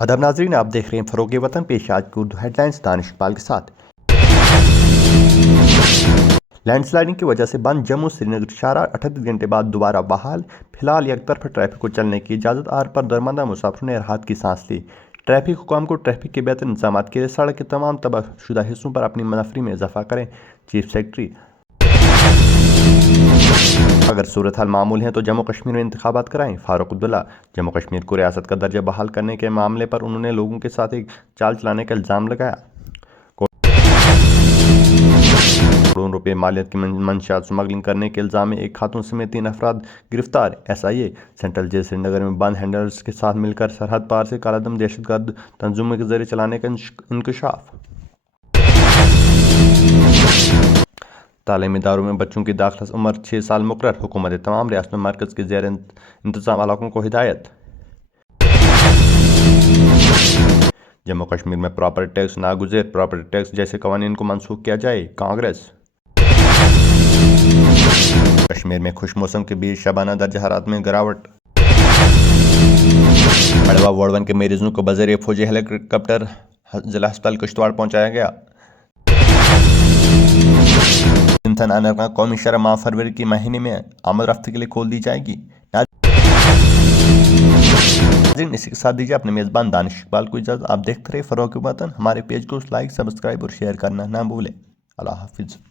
ادب ناظرین، آپ دیکھ رہے ہیں فروغ وطن، پیش آج کی اردو ہیڈ لائنز دانش اقبال کے ساتھ۔ لینڈ سلائڈنگ کی وجہ سے بند جموں سرینگر شاہراہ 38 گھنٹے بعد دوبارہ بحال، فی الحال یک طرفہ ٹریفک کو چلنے کی اجازت۔ آر پر درماندہ مسافروں نے راحت کی سانس لی۔ ٹریفک حکام کو ٹریفک کے بہتر انتظامات کے لیے سڑک کے تمام تباہ شدہ حصوں پر اپنی نفری میں اضافہ کریں: چیف سیکرٹری۔ اگر صورتحال معمول ہے تو جموں کشمیر میں انتخابات کرائیں: فاروق عبداللہ۔ جموں کشمیر کو ریاست کا درجہ بحال کرنے کے معاملے پر انہوں نے لوگوں کے ساتھ ایک چال چلانے کا الزام لگایا۔ کروڑوں روپے مالیت کی منشیات اسمگلنگ کرنے کے الزام میں ایک خاتون سمیت 3 افراد گرفتار۔ SIA۔ سینٹرل جیل سرینگر میں بند ہینڈلرز کے ساتھ مل کر سرحد پار سے کالعدم دہشت گرد تنظیموں کے ذریعے چلانے کا انکشاف۔ تعلیمی اداروں میں بچوں کی داخلہ عمر 6 سال مقرر۔ حکومت تمام ریاستوں میں مرکز کے زیر انتظام علاقوں کو ہدایت۔ جموں کشمیر میں پراپرٹی ٹیکس ناگزیر، پراپرٹی ٹیکس جیسے قوانین کو منسوخ کیا جائے: کانگریس۔ کشمیر میں خشک موسم کے بیچ شبانہ درجہ حرارت میں گراوٹ۔ بڑوا وارڈ 1 کے مریضوں کو بذریعہ فوجی ہیلی کاپٹر ضلع ہسپتال کشتواڑ پہنچایا گیا۔ سنتھن انرکا قومی شرح ماہ فروری کے مہینے میں آمد رفت کے لیے کھول دی جائے گی۔ ناظرین، اسی کے ساتھ دیجیے اپنے میزبان دانش اقبال کو اجازت۔ آپ دیکھتے رہے فروغ وطن۔ ہمارے پیج کو لائک، سبسکرائب اور شیئر کرنا نہ بھولیں۔ اللہ حافظ۔